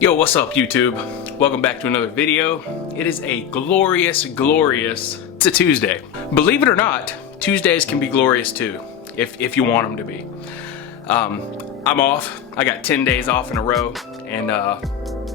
Yo, what's up YouTube? Welcome back to another video. It is a glorious, it's a Tuesday. Believe it or not, Tuesdays can be glorious too, if you want them to be. I'm off. I got 10 days off in a row, and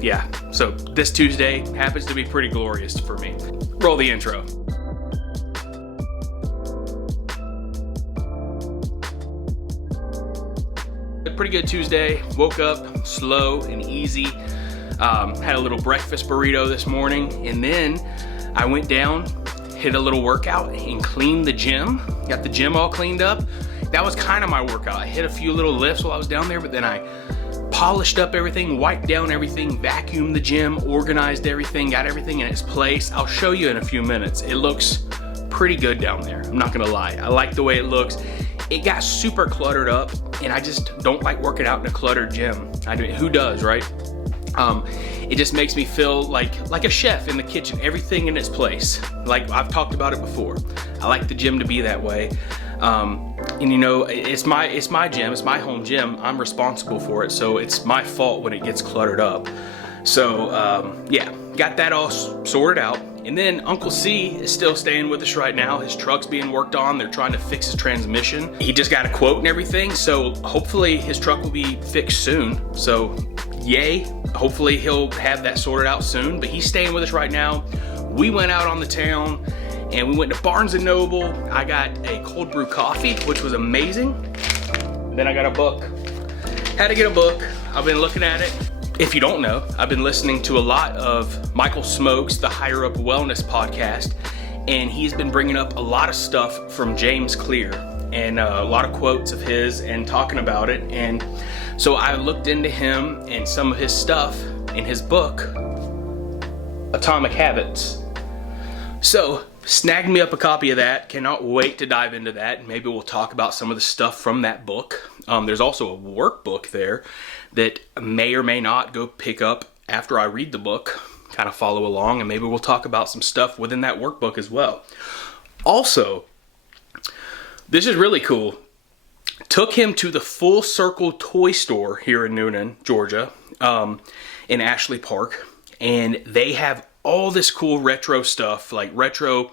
yeah, so this Tuesday happens to be pretty glorious for me. Roll the intro. Pretty good Tuesday. Woke up slow and easy. Had a little breakfast burrito this morning, and then I went down, hit a little workout, and cleaned the gym. Got the gym all cleaned up. That was kind of my workout. I hit a few little lifts while I was down there, but then I polished up everything, wiped down everything, vacuumed the gym, organized everything, got everything in its place. I'll show you in a few minutes. It looks pretty good down there. I'm not gonna lie. I like the way it looks. It got super cluttered up, and I just don't like working out in a cluttered gym. I mean, who does, right? It just makes me feel like a chef in the kitchen, everything in its place. Like I've talked about it before. I like the gym to be that way. And you know, it's my gym, it's my home gym. I'm responsible for it, so it's my fault when it gets cluttered up. So yeah, got that all sorted out. And then Uncle C is still staying with us right now. His truck's being worked on. They're trying to fix his transmission. He just got a quote and everything, so hopefully his truck will be fixed soon. So yay, hopefully he'll have that sorted out soon, but he's staying with us right now. We went out on the town and we went to Barnes & Noble. I got a cold brew coffee, which was amazing. Then I got a book. Had to get a book. I've been looking at it. If you don't know, I've been listening to a lot of Michael Smokes, the Higher Up Wellness podcast, and he's been bringing up a lot of stuff from James Clear and a lot of quotes of his and talking about it. And so I looked into him and some of his stuff in his book, Atomic Habits. So snagged me up a copy of that. Cannot wait to dive into that. Maybe we'll talk about some of the stuff from that book. There's also a workbook there that may or may not go pick up after I read the book, kind of follow along, and maybe we'll talk about some stuff within that workbook as well. Also, this is really cool. Took him to the Full Circle toy store here in Newnan, Georgia, in Ashley Park, and they have all this cool retro stuff, like retro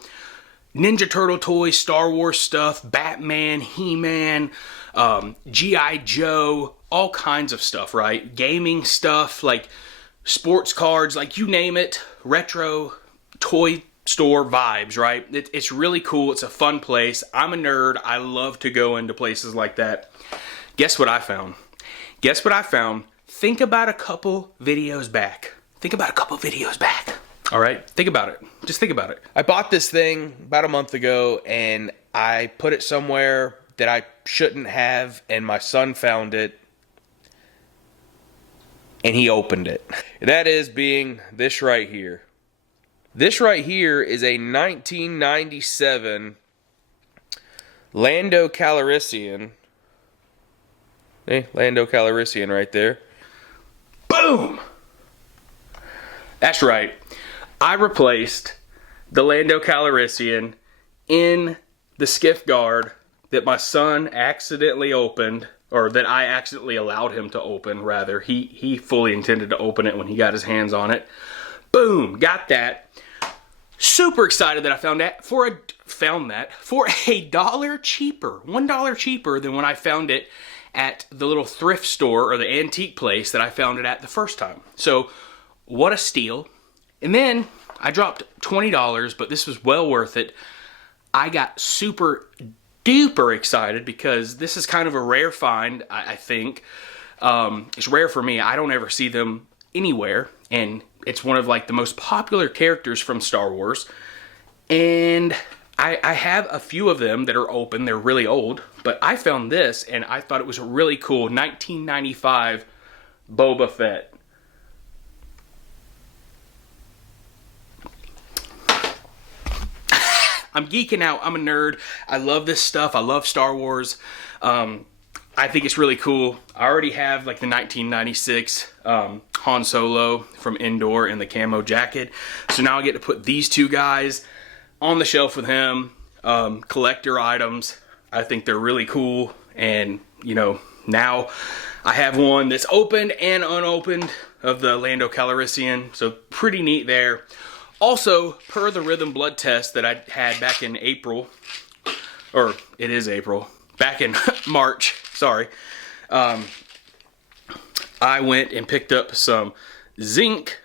Ninja Turtle toys, Star Wars stuff, Batman, He-Man, G.I. Joe, all kinds of stuff, right? Gaming stuff, like sports cards, like you name it, retro toy store vibes, right? It's really cool. It's a fun place. I'm a nerd. I love to go into places like that. Guess what I found? Guess what I found? Think about a couple videos back. Think about a couple videos back. All right, think about it. Just think about it. I bought this thing about a month ago, and I put it somewhere that I shouldn't have, and my son found it, and he opened it. That is being this right here. This right here is a 1997 Lando Calrissian. Hey, Lando Calrissian right there. Boom! That's right. I replaced the Lando Calrissian in the skiff guard that my son accidentally opened, or that I accidentally allowed him to open, rather. He fully intended to open it when he got his hands on it. Boom, got that. Super excited that I found that for $1 cheaper, $1 cheaper than when I found it at the little thrift store or the antique place that I found it at the first time. So what a steal. And then I dropped $20, but this was well worth it. I got super duper excited because this is kind of a rare find, I think. It's rare for me. I don't ever see them anywhere, and it's one of like the most popular characters from Star Wars. And I have a few of them that are open. They're really old, but I found this, and I thought it was a really cool 1995 Boba Fett. I'm geeking out. I'm a nerd. I love this stuff. I love Star Wars. I think it's really cool. I already have like the 1996 Han Solo from Endor in the camo jacket. So now I get to put these two guys on the shelf with him. Collector items. I think they're really cool. And, you know, now I have one that's opened and unopened of the Lando Calrissian, so pretty neat there. Also, per the rhythm blood test that I had back in April, or it is April, back in March, sorry, I went and picked up some zinc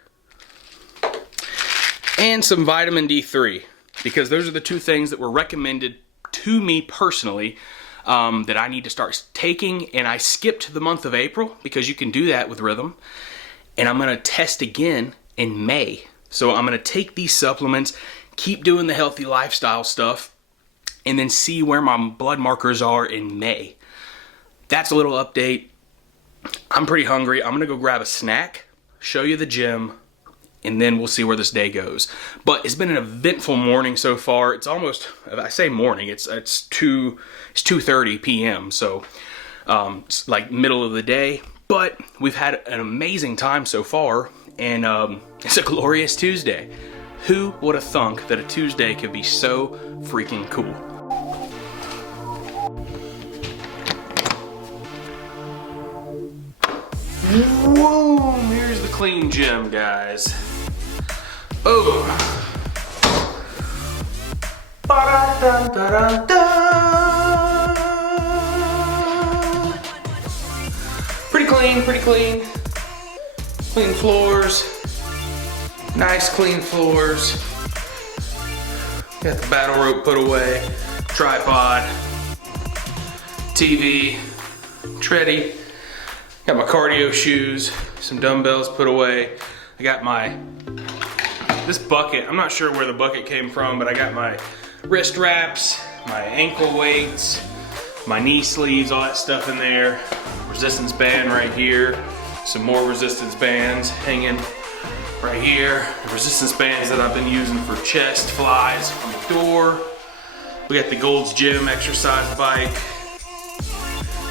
and some vitamin D3, because those are the two things that were recommended to me personally that I need to start taking. And I skipped the month of April because you can do that with Rhythm, and I'm gonna test again in May. So I'm gonna take these supplements, keep doing the healthy lifestyle stuff, and then see where my blood markers are in May. That's a little update. I'm pretty hungry. I'm gonna go grab a snack, show you the gym, and then we'll see where this day goes. But it's been an eventful morning so far. It's almost, I say morning, it's 2:30 p.m. So it's like middle of the day. But we've had an amazing time so far, and it's a glorious Tuesday. Who would have thunk that a Tuesday could be so freaking cool? Whoa, here's the clean gym, guys. Oh. Pretty clean, pretty clean. Clean floors. Nice clean floors. Got the battle rope put away. Tripod. TV. Tready. Got my cardio shoes. Some dumbbells put away. I got this bucket. I'm not sure where the bucket came from, but I got my wrist wraps, my ankle weights, my knee sleeves, all that stuff in there. Resistance band right here. Some more resistance bands hanging right here. The resistance bands that I've been using for chest flies on the door. We got the Gold's Gym exercise bike.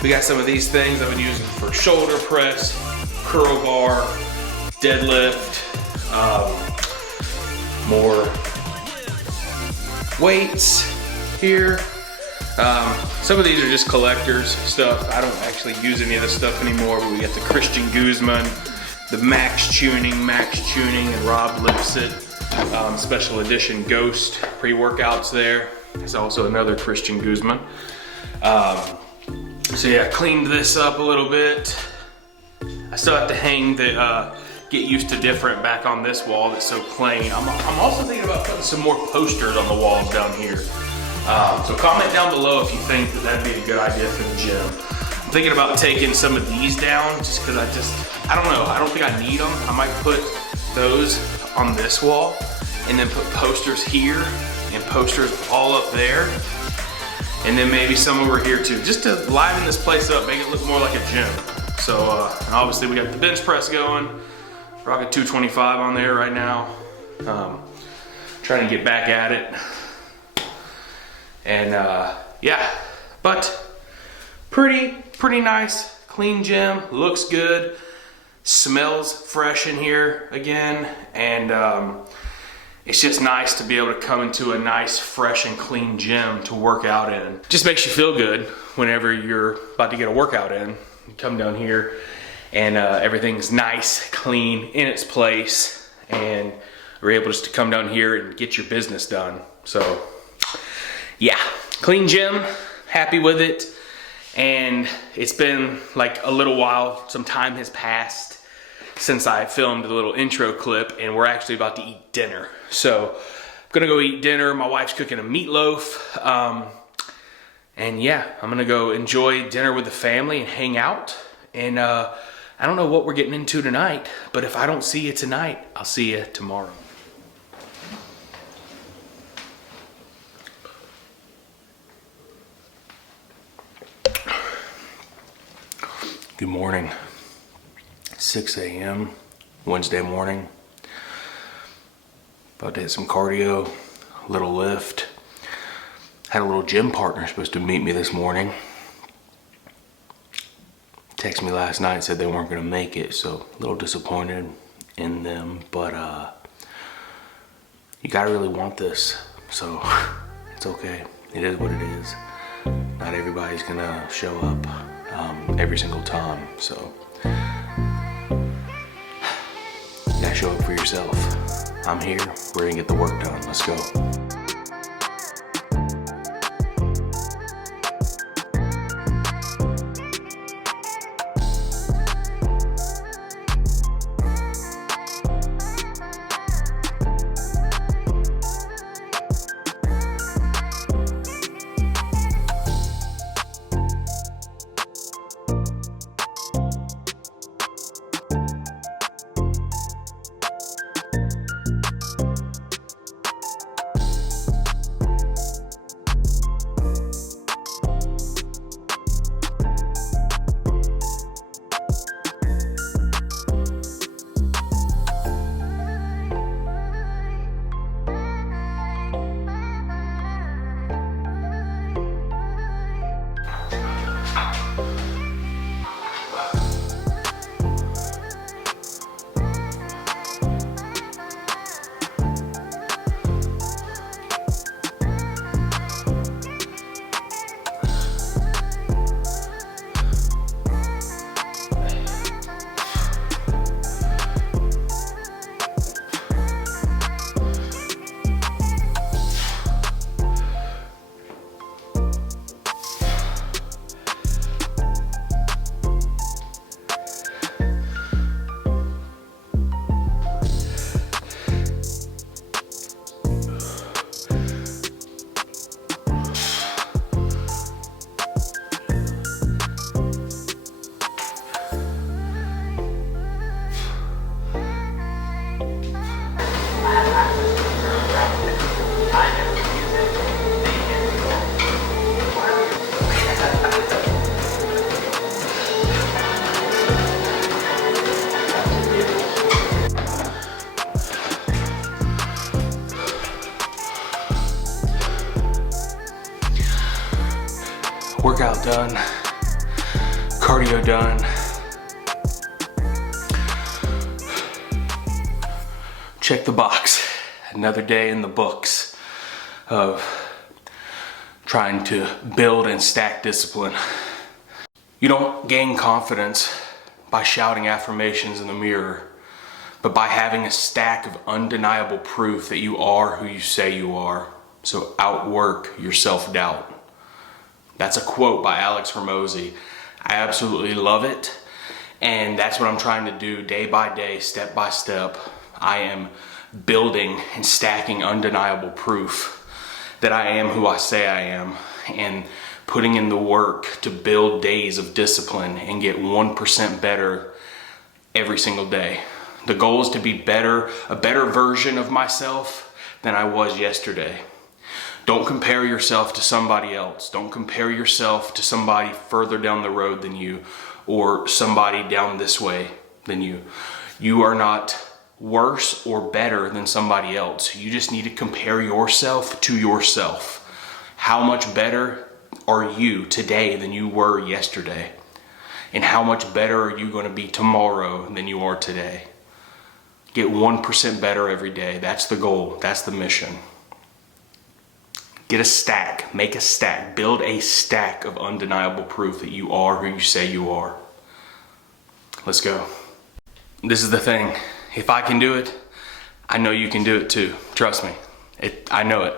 We got some of these things I've been using for shoulder press, curl bar, deadlift, more weights here. Some of these are just collectors stuff. I don't actually use any of this stuff anymore, but we got the Christian Guzman, the Max Tuning, and Rob Lipset special edition Ghost pre-workouts there. There's also another Christian Guzman. So yeah, cleaned this up a little bit. I still have to hang the Get Used to Different back on this wall that's so plain. I'm also thinking about putting some more posters on the walls down here. So comment down below if you think that that'd be a good idea for the gym. I'm thinking about taking some of these down just because I don't know, I don't think I need them. I might put those on this wall and then put posters here and posters all up there. And then maybe some over here too, just to liven this place up, make it look more like a gym. So, and obviously we got the bench press going. Rocking 225 on there right now. Trying to get back at it. And yeah, but pretty nice, clean gym, looks good, smells fresh in here again, and it's just nice to be able to come into a nice, fresh and clean gym to work out in. Just makes you feel good whenever you're about to get a workout in. You come down here and everything's nice, clean, in its place, and you're able just to come down here and get your business done. So yeah, clean gym, happy with it. And it's been like a little while, some time has passed since I filmed the little intro clip, and we're actually about to eat dinner. So I'm gonna go eat dinner. My wife's cooking a meatloaf. And yeah, I'm gonna go enjoy dinner with the family and hang out. And I don't know what we're getting into tonight, but if I don't see you tonight, I'll see you tomorrow. Good morning. 6 a.m. Wednesday morning. About to hit some cardio, a little lift. Had a little gym partner supposed to meet me this morning. Texted me last night, said they weren't gonna make it, so a little disappointed in them, but you gotta really want this, so it's okay. It is what it is. Not everybody's gonna show up. every single time. So you gotta show up for yourself. I'm here, we're gonna get the work done, let's go. Workout done, cardio done. Check the box. Another day in the books of trying to build and stack discipline. You don't gain confidence by shouting affirmations in the mirror, but by having a stack of undeniable proof that you are who you say you are. So outwork your self-doubt. That's a quote by Alex Hormozi. I absolutely love it. And that's what I'm trying to do day by day, step by step. I am building and stacking undeniable proof that I am who I say I am, and putting in the work to build days of discipline and get 1% better every single day. The goal is to be better, a better version of myself than I was yesterday. Don't compare yourself to somebody else. Don't compare yourself to somebody further down the road than you, or somebody down this way than you. You are not worse or better than somebody else. You just need to compare yourself to yourself. How much better are you today than you were yesterday? And how much better are you going to be tomorrow than you are today? Get 1% better every day. That's the goal. That's the mission. Get a stack, make a stack, build a stack of undeniable proof that you are who you say you are. Let's go. This is the thing. If I can do it, I know you can do it too. Trust me. I know it.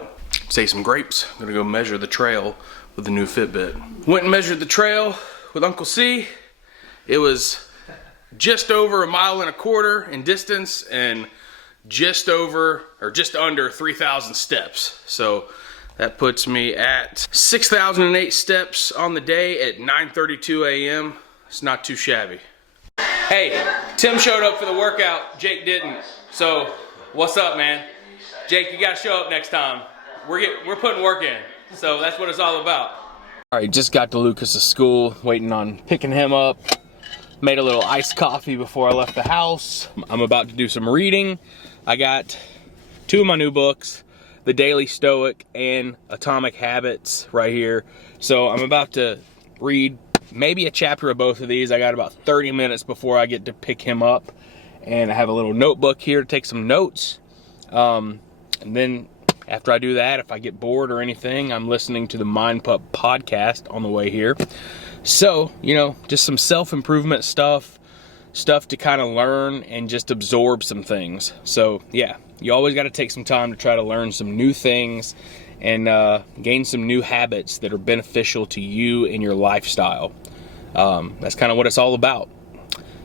Say some grapes. I'm gonna go measure the trail with the new Fitbit. Went and measured the trail with Uncle C. It was just over 1.25 miles in distance and just over or just under 3,000 steps. So that puts me at 6,008 steps on the day at 9:32 a.m. It's not too shabby. Hey, Tim showed up for the workout, Jake didn't. So, what's up, man? Jake, you gotta show up next time. We're putting work in. So that's what it's all about. All right, just got to Lucas's school, waiting on picking him up. Made a little iced coffee before I left the house. I'm about to do some reading. I got 2 of my new books, The Daily Stoic and Atomic Habits right here. So I'm about to read maybe a chapter of both of these. I got about 30 minutes before I get to pick him up. And I have a little notebook here to take some notes. And then after I do that, if I get bored or anything, I'm listening to the Mind Pup podcast on the way here. So, you know, just some self-improvement stuff to kind of learn and just absorb some things. So yeah, you always got to take some time to try to learn some new things and gain some new habits that are beneficial to you and your lifestyle. That's kind of what it's all about.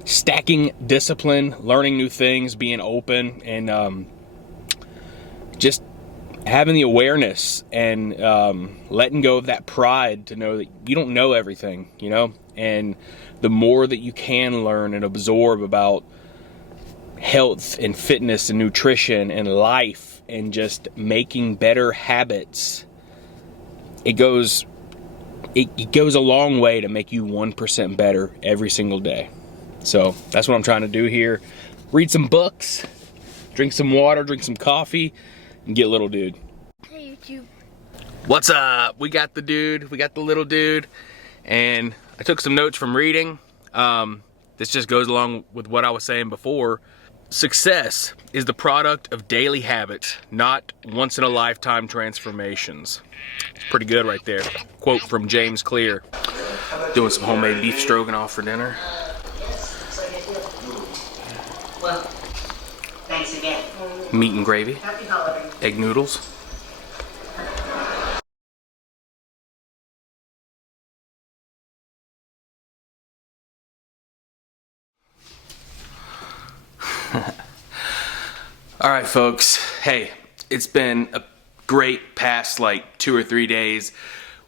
Stacking discipline, learning new things, being open, and just having the awareness and letting go of that pride to know that you don't know everything, you know? And the more that you can learn and absorb about health and fitness and nutrition and life and just making better habits, it goes a long way to make you 1% better every single day. So that's what I'm trying to do here. Read some books, drink some water, drink some coffee, and get little dude. Hey YouTube. What's up? We got the dude, we got the little dude, and I took some notes from reading. This just goes along with what I was saying before. Success is the product of daily habits, not once-in-a-lifetime transformations. It's pretty good right there. Quote from James Clear. Doing some homemade beef stroganoff for dinner. Well, thanks again. Meat and gravy. Happy holidays. Egg noodles. All right, folks. Hey, it's been a great past like 2 or 3 days.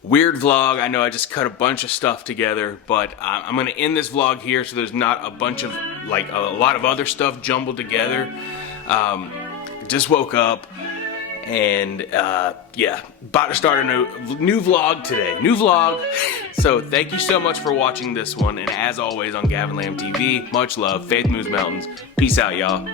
Weird vlog. I know I just cut a bunch of stuff together, but I'm gonna end this vlog here so there's not a bunch of like a lot of other stuff jumbled together. Just woke up and yeah, about to start a new vlog today. New vlog. So thank you so much for watching this one, and as always on Gavin Lamb TV, much love, faith moves mountains. Peace out, y'all.